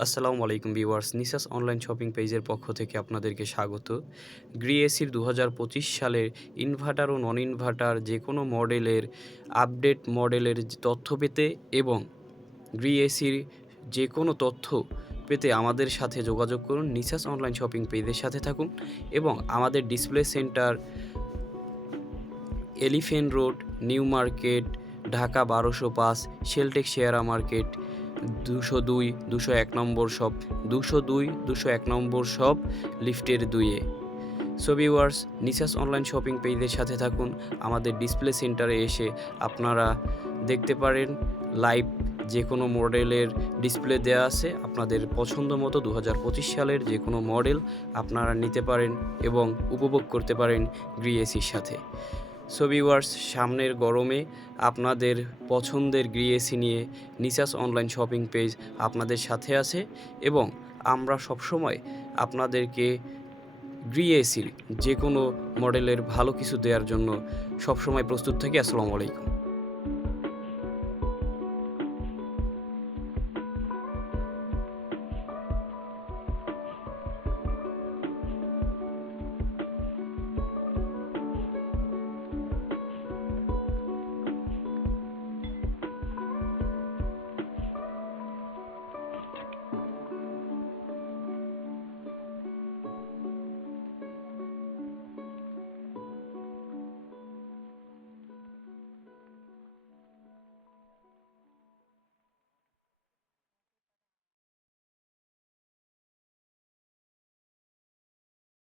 আসসালামু আলাইকুম ভিউয়ার্স, নিসাস অনলাইন শপিং পেজের পক্ষ থেকে আপনাদেরকে স্বাগত। গ্রি এসির ২০২৫ সালের ইনভার্টার ও নন ইনভার্টার যেকোনো মডেলের আপডেট মডেলের তথ্য পেতে এবং গ্রি এসির যেকোনো তথ্য পেতে আমাদের সাথে যোগাযোগ করুন। নিসাস অনলাইন শপিং পেজের সাথে থাকুন এবং আমাদের display centre Elephant Road, New Market, Dhaka ১২০৫, Sheltech শেয়ারা মার্কেট, ২০২, ২০১ নম্বর শপ, ২০২, ২০১ নম্বর শপ, লিফটের ২-এ। সো ভিউয়ার্স, নিসাস অনলাইন শপিং পেজের সাথে থাকুন। আমাদের ডিসপ্লে সেন্টারে এসে আপনারা দেখতে পারেন লাইভ যে কোনো মডেলের ডিসপ্লে দেওয়া আছে। আপনাদের পছন্দ মতো ২০২৫ সালের যে কোনো মডেল আপনারা নিতে পারেন এবং উপভোগ করতে পারেন গ্রি এসির সাথে। সো ভিউয়ার্স, সামনের গরমে আপনাদের পছন্দের গ্রি এসি নিয়ে নিসাস অনলাইন শপিং পেজ আপনাদের সাথে আছে এবং আমরা সবসময় আপনাদেরকে গ্রি এসির যে কোনো মডেলের ভালো কিছু দেওয়ার জন্য সবসময় প্রস্তুত থাকি। আসসালামু আলাইকুম।